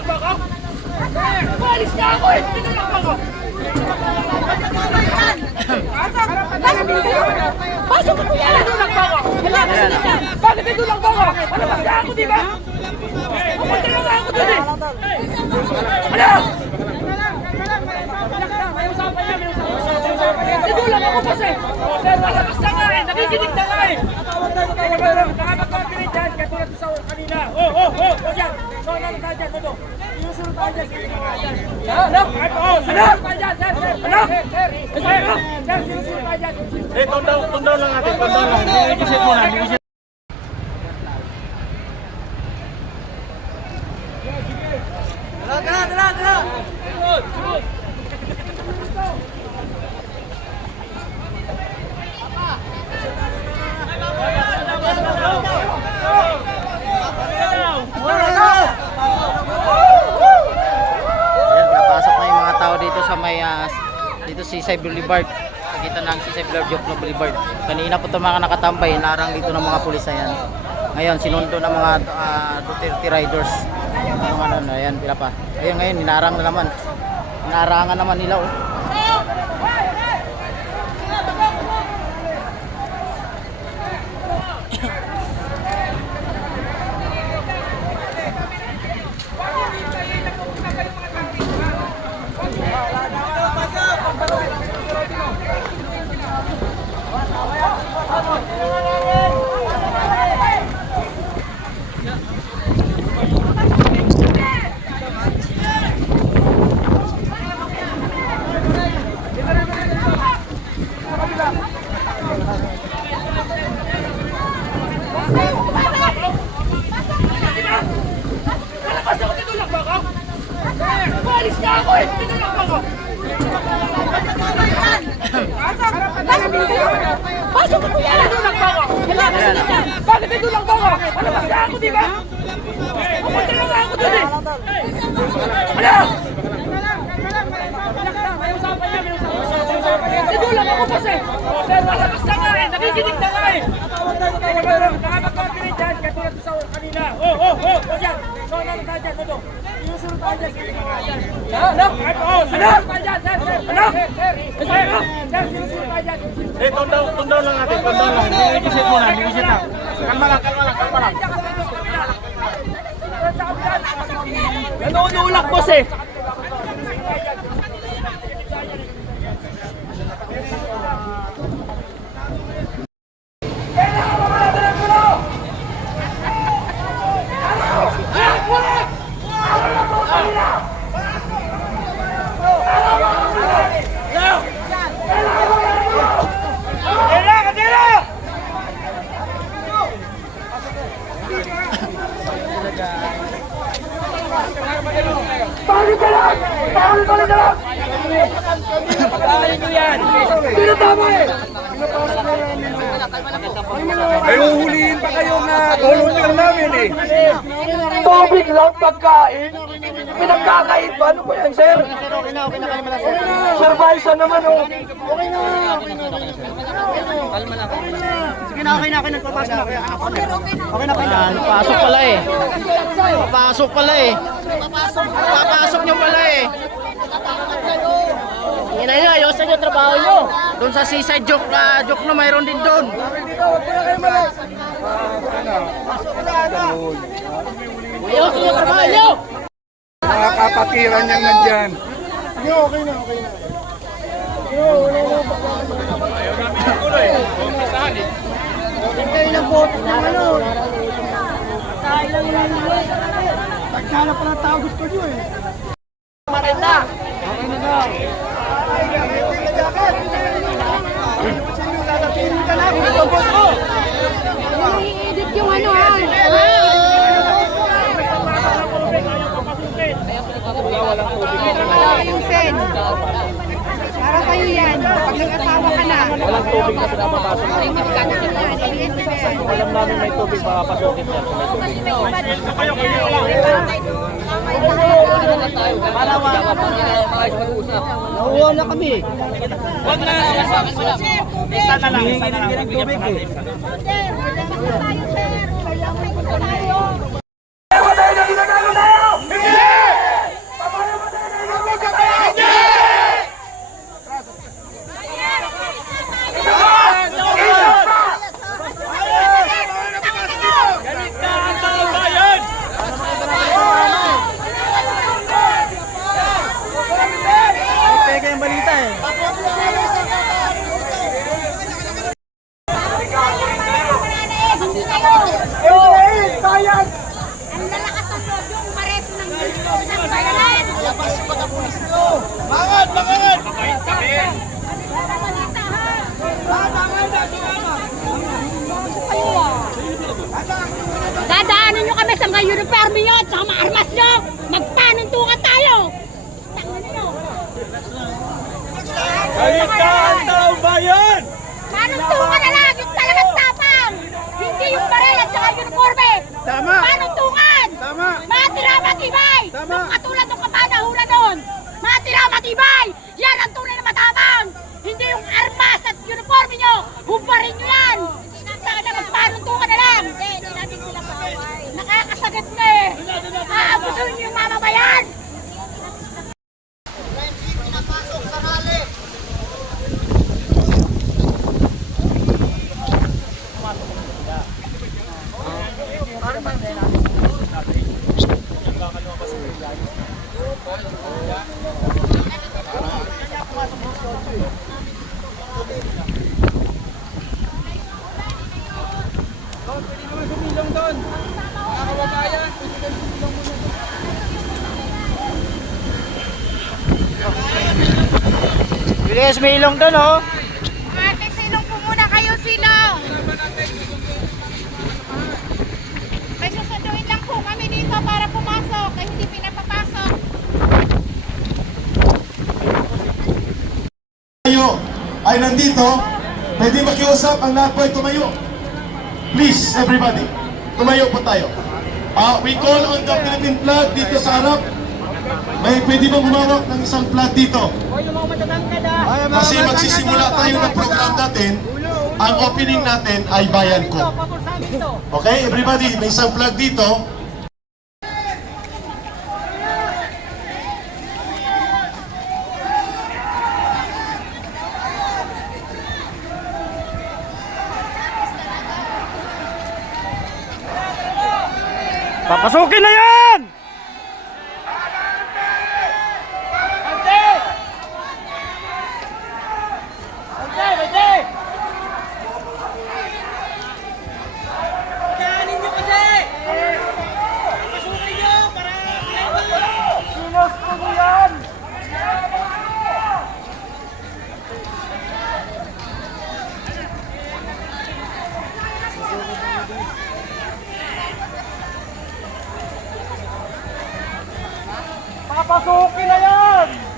Tinulak ba ako? Malis na ako eh! Tinulak ba ako? Pasok ko yan! Tinulak ba ako? Bakit tinulak ba ako? Ano ba siya ako, di ba? Pupunta na nga ako dun eh! Ano? Tinulak ako kasi! Palabas na nga eh! Nakikinig na nga eh! Nakapag-confident dyan, katulad sa kanina. O dyan! So, ano tayo dyan, Toto? Inusunod tayo dyan, sinusunod tayo dyan. Ano? Sinusunod tayo dyan, sir! Ano? Sir, sinusunod tayo dyan. Eh, tundaw lang natin, tundaw lang. Nag-iisip muna, nag-iisip. Tara! Sunod! Ayan, napasok na yung mga tao dito sa may dito Sisay Boulevard. Nakita ng Sisay Jokno Boulevard. Kanina po itong mga nakatambay, narang dito ng mga pulis. Ayan. Ngayon sinundo ng mga Duterte Riders. Ayan, pila pa. Ayun, ngayon ninarang na naman. Narangan naman nila oh. Malis na ako eh! Tinulak ba ako? Pasok ko yan! Tinulak ba ako? Bakit tinulak ba ako? Ano ba siya ako, di ba? Pupunta na nga ako dun eh! Ano? Tinulak ako kasi! Palabas na nga eh! Nakikinig na nga eh! Nakapag-confident dyan, katulad sa kanina. O dyan! So, ano tayo dyan, Toto? Inusunod tayo dyan, sinusunod tayo dyan. Ano? Sinusunod tayo dyan, sir! Ano? Sir, sinusunod tayo dyan. Eh, tundaw lang natin, tundaw lang. Nag-iisip muna, nag-iisip na. Kalma lang. Nanunulak boss eh! Balik ka lang! Pagkakalin nyo yan! Hindi tama eh! Ay, uhulihin pa kayo na volunteer namin eh. Tubig lang pagkain? Pinagkakain ba? Ano ba yan, sir? Sir Baisa naman oh! Sige na, okay na, nagpapasok na. Okay na. Napasok pala eh. Papasok nyo pala eh. Ina nyo, ayusin nyo trabaho nyo. Doon sa Seaside Jokno, mayroon din doon. Ayusin nyo trabaho nyo. Mga kapatiran niyang nandyan. Okay na. Kailang botes ng ano? Kailang pagkala pa ng tao gusto nyo eh. Maganda! Okay na daw. I-edit yung ano ha. Yung sen. Para sa'yo yan. Pag nag-asawa ka na. Walang tubig na pinapapasok. Alam namin may tubig, makapasukin yan kung may tubig. Nauuwa na kami. Huwag na, isa na lang. Bigyan pa natin isa. Patay na ginagawa tayo! Hindi! mga uniforme nyo at saka mga armas nyo. Magpanuntukan tayo. Tangan nyo. Galit ka ang taong bayan! Panuntukan na lang yung talagang tapang. Hindi yung baril at saka uniforme. Tama! Panuntukan. Tama! Matira matibay. Yung katulad ng kapanahula doon. Matira matibay. Yan ang tunay na matapang. Hindi yung armas at uniforme nyo. Hubarin nyo yan. Saka na magpanuntukan na lang. Nakakasagad na eh. Aabusuhin nyo yung mamabayan. Bilis, may ilong doon, oh. Ate, silong po muna kayo, silong. May susunduin lang po kami dito para pumasok. Ay hindi pinapapasok. Tayo ay nandito, pwede makiusap ang lahat po ay tumayo. Please, everybody, tumayo po tayo. We call on the Philippine flag dito sa harap. May pwede bang humawak ng isang flag dito? Kasi magsisimula tayo ng program natin. Ang opening natin ay bayan ko. Okay, everybody, may isang flag dito. Papasukin na yan! Ante! Ante! Ante! Kayanin nyo kasi! Pasukin nyo para sinos ko mo yan! Papasukin na yan!